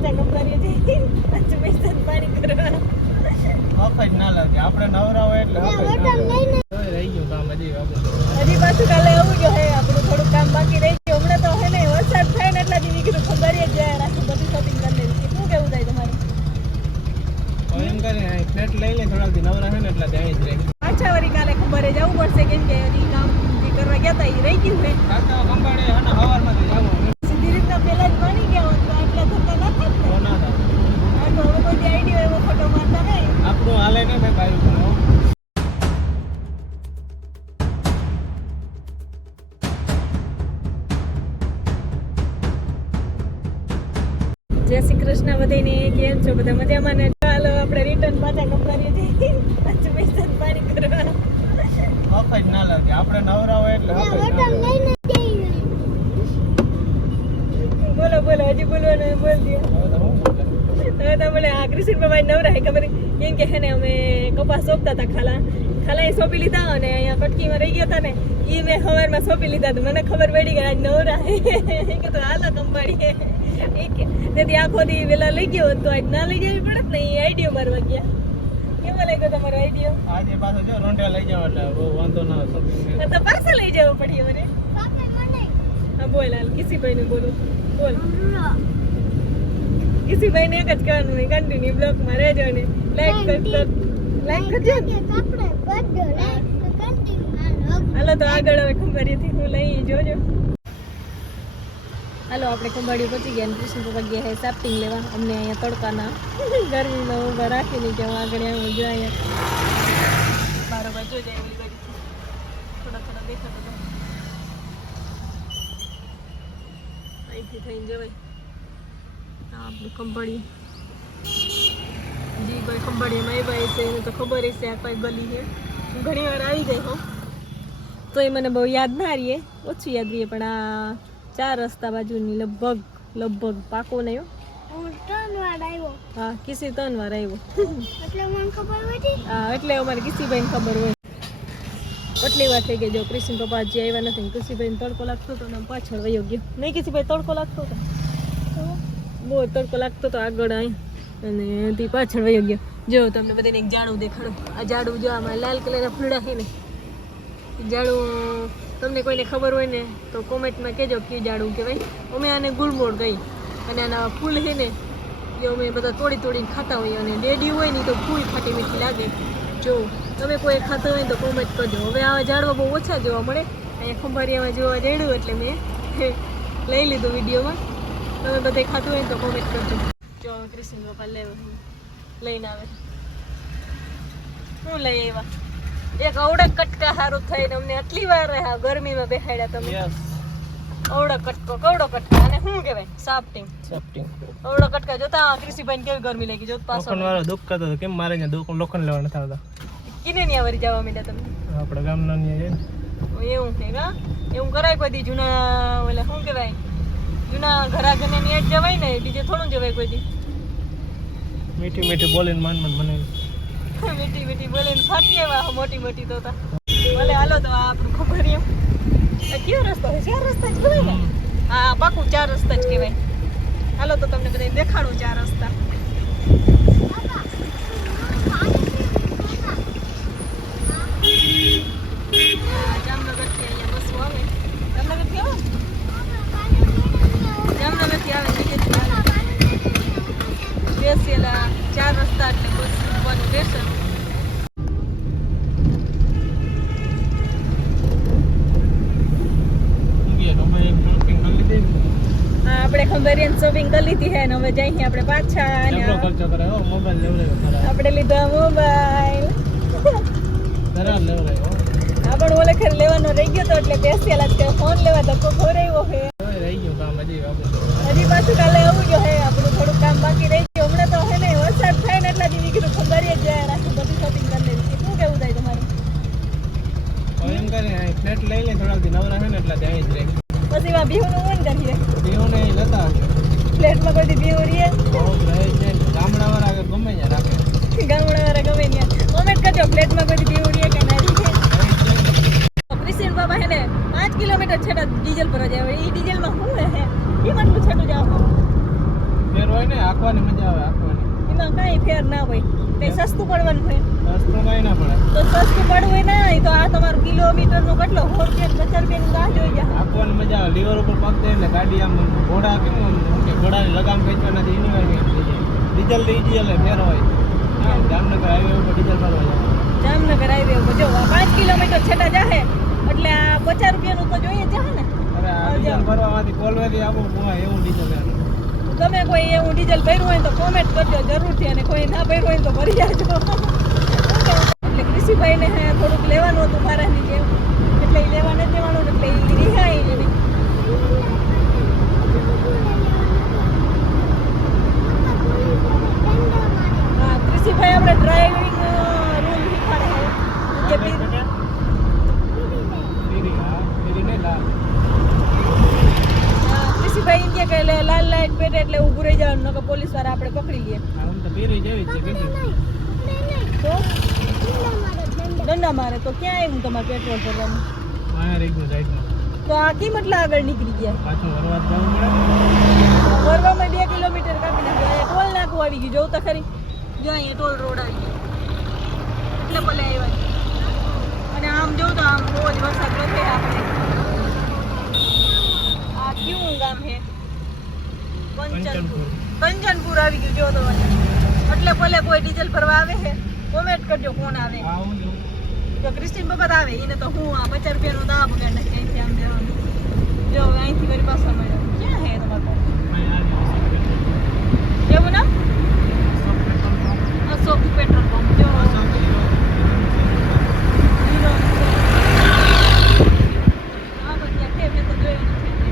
પાછા કંપારીએ જઈ પાછું પૈસા પાણી કરવા મફત ના લાગે આપણે નવરા હોય એટલે રહી ગયું કામ હજી પાછું કાલે આવું જો હે આપણું થોડું કામ બાકી રહી ગયું હમણાં તો હે ને વરસાદ થાય ને એટલા દી કીધું ખંભારીએ જાય રાખી બધી શોપિંગ કરી લેવી શું કેવું થાય તમારું એમ કરીને ફ્લેટ લઈ લે થોડા દી નવરા હે ને એટલા ત્યાં જ રહી પાછા વળી કાલે ખંભારે જવું પડશે કેમ કે હજી કામ જે કરવા ગયા હતા એ રહી ગયું છે કાકા ખંભાળે હે ને સવારમાં જવાનું સીધી રીતના પહેલા જ માની ગયા હોત તો આટલા ધક્કા ના થાત ને ના થાય હા તો હવે કોઈ આઈડિયા એવો ફોટો મારતા નહીં આપણું હાલે ને મેં ભાઈ જય શ્રી કૃષ્ણ બધાને કેમ છો બધા મજામાં ને ચાલો આપણે રિટર્ન પાછા કંપારીએ જઈ પાછું પૈસા પાણી કરવા મફત ના લાગે આપણે નવરા હોય એટલે બોલો બોલો હજી બોલવાનું બોલ દો હવે તમને આ કૃષ્ણભાઈ નવરા હે ખબર કેમ કે હે ને અમે કપાસ સોંપતા હતા ખાલાએ સોંપી લીધા અને અહીંયા કટકીમાં રહી ગયા હતા ને એ મેં સવારમાં સોંપી લીધા તો મને ખબર પડી કે આજ નવરા હે કે તો હાલો કંપાડીએ તેથી આખો દી વેલા લઈ ગયો તો આજ ના લઈ જવી પડે ને એ આઈડિયો મારવા ગયા કેવો લાગ્યો તમારો આઈડિયો આજે પાછો જો રોંઢા લઈ જાવ એટલે બહુ વાંધો ના આવે તો પાછા લઈ જવો પડી મને હા બોલ હાલ કિસીભાઈ ને બોલું બોલ કિસીભાઈ ને એક જ કહેવાનું હોય કન્ટિન્યુ બ્લોગમાં રહેજો ને લાઈક કરજો હાલો તો આગળ હવે ખંભાળીથી હું લઈ જોજો હાલો આપણે ખંભાળી પહોંચી ગયા કૃષ્ણ પપ્પા ગયા હે સાફ્ટિંગ લેવા અમને અહીંયા તડકાના ગરમીમાં ઊભા રાખીને કે હું આગળ આવું જો અહીંયા બરાબર જો જાય ઓલી બાજુ થોડા થોડા દેખાતો હતો અહીંથી થઈને જવાય આપણું ખંભાળી જી ભાઈ ખંભાળીમાં આવ્યા છે એને તો ખબર હશે આ કઈ ગલી છે ઘણી વાર આવી જાય હો તો એ મને બહુ યાદ ના રહીએ ઓછું યાદ રહીએ પણ આ 4 રસ્તા બાજુની લગભગ પાકો નહીં હા કિસી 3 વાર આવ્યો હા એટલે અમારે કિસીભાઈને ખબર હોય એટલી વાર થઈ ગઈ જો કૃષ્ણ પપ્પા હજી આવ્યા નથી કિસીભાઈને તડકો લાગતો હતો ને પાછળ વયો ગયો નહીં કિસીભાઈ તડકો લાગતો હતો બહુ તડકો લાગતો હતો આગળ અને તે પાછળ વયો ગયો જો તમને બધાને એક ઝાડું દેખાડું આ ઝાડું જો આમાં લાલ કલરના ફૂલડા છે ને ઝાડું તમને કોઈને ખબર હોય ને તો કોમેન્ટમાં કહેજો કયું ઝાડું કહેવાય અમે આને ગુલમોડ કહી અને આના ફૂલ છે ને એ અમે બધા તોડીને ખાતા હોઈએ અને ડેડી હોય ને તો ફૂલ ખાટી મીઠી લાગે જો તમે કોઈ ખાતા હોય તો કોમેન્ટ કરજો હવે આવા ઝાડવા બહુ ઓછા જોવા મળે અહીંયા ખંભાળિયામાં જોવા જડ્યું એટલે મેં લઈ લીધું વિડીયોમાં તમે બધે ખાતું હોય તો કોમેન્ટ કરજો જો કૃષ્ણ પપ્પા લઈને આવે શું લઈ આવ્યા એક અવડા કટકા સારું થઈને અમને આટલી વાર રહ્યા ગરમીમાં બેહાડ્યા તમે અવડા કટકો કવડો કટકા અને શું કહેવાય સાફ્ટિંગ અવડા કટકા જોતા કૃષિભાઈ કેવી ગરમી લાગી જોત પાછો લોખંડ વાળો દુઃખ કરતો હતો કેમ મારે અહીંયા લોખંડ લેવા નથી આવતા કિને ની આવરી જવા માંડ્યા તમે આપણા ગામના ની એવું છે કા એવું કરાય કોઈ દી જૂના ઓલા શું કહેવાય જૂના ઘરાઘને ની એડ જવાય ને બીજે થોડું જવાય કોઈ દી મીઠી મીઠી બોલીને માન મને મીઠી મીઠી બોલીને ફાટી આવ્યા મોટી તો ભલે હાલો તો આપણું ખબર એમ કયો રસ્તો છે 4 રસ્તા જ કહેવાય ને હા પાકું 4 રસ્તા જ કહેવાય હાલો તો તમને બધાને દેખાડું 4 રસ્તા જામનગરથી અહીંયા બસો આવે જામનગરથી આવે જામનગરથી આવે બેસેલા 4 રસ્તા એટલે બસ ઉભવાનું રહેશે આપણે ખંભાળિયાની શોપિંગ કરી લીધી છે ને હવે જઈએ આપણે પાછા આપણે લીધો મોબાઈલ પણ ઓલે ખર લેવાનો રહી ગયો તો એટલે બેસેલા જ ફોન લેવા ધક્કો ખોરાયો છે હજી પાછું કાલે આવું જો હે આપણું થોડું કામ બાકી રહી ગયું હમણાં તો હે ને વરસાદ થાય ને એટલા દી કીધું ખંભાળીએ જાય રાખી બધી શોપિંગ કરી લેવી શું કેવું થાય તમારું એમ કરીને ફ્લેટ લઈ લે થોડા દી નવરા હે ને એટલા ત્યાં જ રહી પછી વા બીહુનું મન કરીએ બીહુને નતા ફ્લેટમાં કોઈ દી બીહુ રહીએ ગામડાવાળા ગમે ત્યાં રાખે ગામડાવાળા ગમે ત્યાં કોમેન્ટ કરજો ફ્લેટમાં કોઈ દી બીહુ રહીએ કે ના રહીએ ક્રિશ્ચિયન બાબા હે ને 5 કિલોમીટર છેટા ડીઝલ પર જાય એ ડીઝલમાં શું હે એ મતલબ છેટું જાવ હોય ને, આંકવાની મજા આવે, આંકવાની. એમાં કાંઈ ફેર ના હોય, કંઈ સસ્તું પડવાનું હોય. રસ્તો કાંઈ ના પડે. તો સસ્તું પડવું હોય ના તો આ તમારું કિલોમીટરનો કેટલો 100 રૂપિયા 50 રૂપિયાની રાહ જોઈ જાય. આંકવાની મજા આવે. લીવર ઉપર પગ દે એટલે ગાડી આમ ઘોડા કેમ આમ કે ઘોડાની લગામ ખેંચવા નથી એની વાગે એમ થઈ જાય. ડીઝલ લઈ જઈએ એટલે ફેર હોય. હા, જામનગર હાઈવે ઉપર ડીઝલ ભરવા જાય. જામનગર હાઈવે ઉપર જો 5 કિલોમીટર છેટા જાહે એટલે આ 50 રૂપિયાનું તો જોઈએ જ જાહે ને. અરે આ ડીઝલ ભરવામાંથી કોલવેથી આવું પોહાય એવું ડીઝલ એનું. તમે કોઈ એવું ડીઝલ ભર્યું હોય તો કોમેન્ટ કરજો જરૂરથી, અને કોઈ ના ભર્યું હોય તો ભરી જાજો. એટલે કૃષિભાઈને હે થોડુંક લેવાનું હતું મારાની જેમ, એટલે એ લેવા નથી દેવાનું, એટલે એ રિહાય નહીં. હા, કૃષિભાઈ આપણે ડ્રાઇવિંગ રૂલ શીખવાડે છે કે કૃષિભાઈ એમ કે લાલ લાઈટ પેટે એટલે ઊભું રહી જવાનું, નકર પોલીસ વાળા આપણે પકડી લે. તો દંડા મારે તો ક્યાં આવ્યું તમારે પેટ્રોલ ભરવાનું? તો આ કેમ એટલા આગળ નીકળી ગયા? વરવામાં 2 કિલોમીટર કાપી નાખ્યા. ટોલ નાકું આવી ગયું, જોઉં તો ખરી. જો અહીંયા ટોલ રોડ આવી ગયો એટલે ભલે આવ્યા. અને આમ જોઉં તો આમ બહુ જ વરસાદ વધે આપણે. આ કયું ગામ છે? કંચનપુર આવી ગયું જો તો. એટલે ભલે કોઈ ડીઝલ ભરવા આવે છે, કોમેન્ટ કરજો કોણ આવે. જો ક્રિસ્ટીન બાબત આવે એને તો હું આ 50 રૂપિયાનો દાવા બગાડ નાખી અહીંથી આમ જવાનું. જો અહીંથી મારી પાસે મળ્યો. ક્યાં હે તમારે? એવું ના અશોક પેટ્રોલ પંપ. જો આ બધા છે, મેં તો જોયું નથી.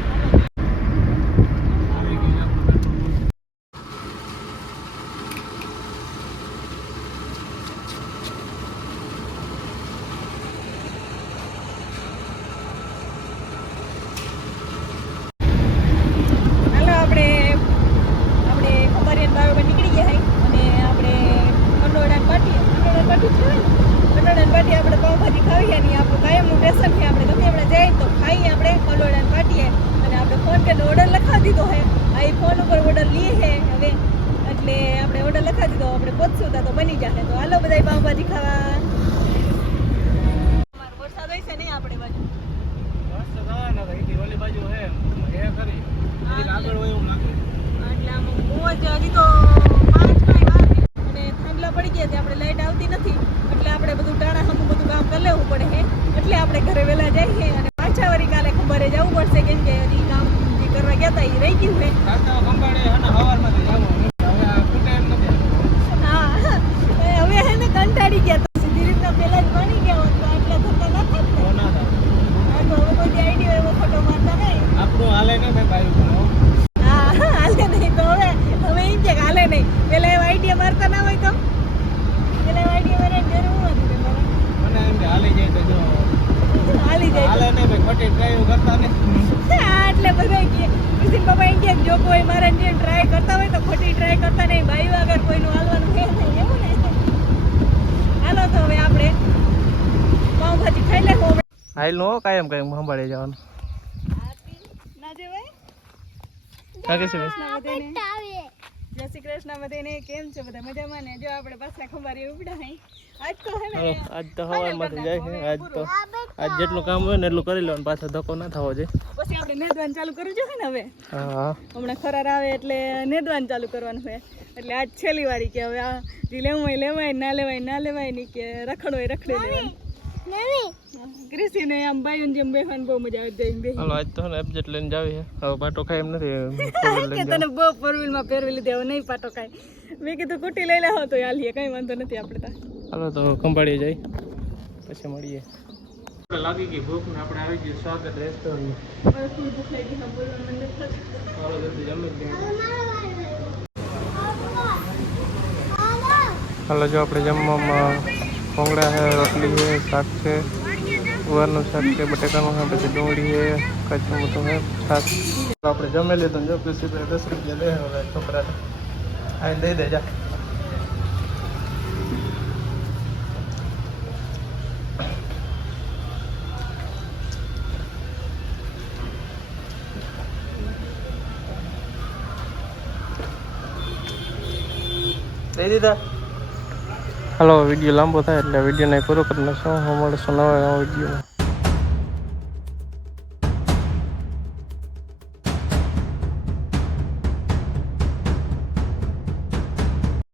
હાલ નો કાયમ કાયમ સંભાળી જવાનું. જય શ્રી કૃષ્ણ બધાને. કેમ છો બધા? મજામાં ને? જો આપણે પાછા ખંભારી ઉપડા હઈ. આજ તો હે ને આજ તો હવારમાંથી જાય છે. આજ જેટલું કામ હોય ને એટલું કરી લેવાનું, પાછો ધક્કો ના થવો જોઈએ. પછી આપણે નેદવાન ચાલુ કરવું જોઈએ ને હવે. હા, હમણાં ખરાર આવે એટલે નેદવાન ચાલુ કરવાનું હોય. એટલે આજ છેલ્લી વારી કે હવે આ જે લેવું હોય લેવાય, ના લેવાય ના લેવાય, નહીં કે રખડ હોય રખડે લેવાનું. કૃષિને આમ બાયું જેમ બેસવાની બહુ મજા આવી જાય. હાલો આજ તો ને એબજેટ લઈને જાવી છે. હવે પાટો ખાય એમ નથી. તને બહુ ફોરવ્હીલમાં પહેરવી લીધી, હવે નહીં પાટો ખાય. મેં કીધું કુટી લઈ લે તો હાલીએ, કઈ વાંધો નથી આપણે તા. હાલો તો ખંભાળીએ જાય પછી મળીએ. લાગી ગઈ ભૂખ ને આપણે આવી ગયું સ્વાગત રેસ્ટોરન્ટ. ભૂખ લાગી ગઈ, બોલવાનું મન નથી થતું. હાલો જલ્દી જમી લઈએ. હાલો જો આપણે જમવામાં ભોંગળા છે, રોટલી છે, શાક છે, ગુવારનું શાક છે, બટેકાનું છે, પછી ડુંગળી છે, કાચું મોટું છે, છાશ. આપણે જમી લીધું. જો પછી 10 રૂપિયા દે હવે છોકરાને આ દઈ દે જા. દઈ દીધા. હાલો વિડીયો લાંબો થાય એટલે વિડીયોને પૂરો કરી નાખશું. હું મળશું નવા વિડીયોમાં.